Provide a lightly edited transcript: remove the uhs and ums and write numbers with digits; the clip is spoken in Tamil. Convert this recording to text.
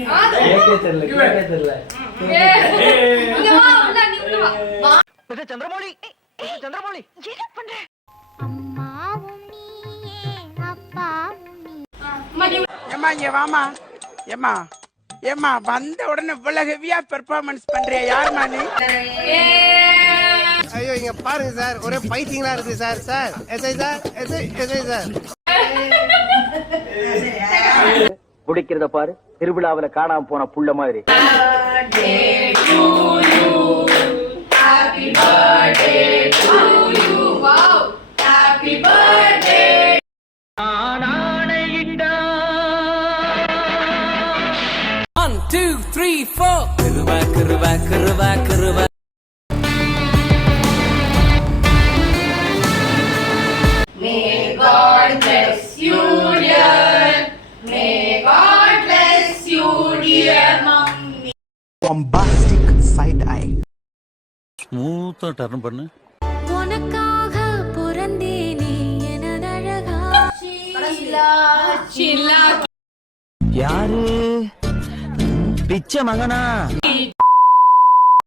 கேக்கே தெரியல இங்க வா உள்ள நீ உள்ள வா சந்திரமௌலி சந்திரமௌலி என்ன பண்ற அம்மாவும் நீயே அப்பாவும் நீ ஏம்மா இங்க வாமா ஏம்மா ஏம்மா வந்த உடனே இவ்வளவு ஹெவியா பெர்ஃபார்மன்ஸ் பண்றியா யாருமா நீ ஐயோ இங்க பாருங்க சார் ஒரே பைத்தியங்களா இருக்கு sir sir SI sir SI sir குடிக்கிறத பாரு திருவிழாவுல காணாம போன புள்ள மாதிரி Happy birthday to you. Wow. Happy birthday. One, two, three, four. Kuruva, kuruva, kuruva, kuruva. May God bless you, dear. May God bless you, dear mommy. bombastic side eye ஸ்மூத்தா டர்ன் பண்ணு. உனக்காக பிறந்தேனே எனதழகா Sheila. யாரு பிச்சை மகனா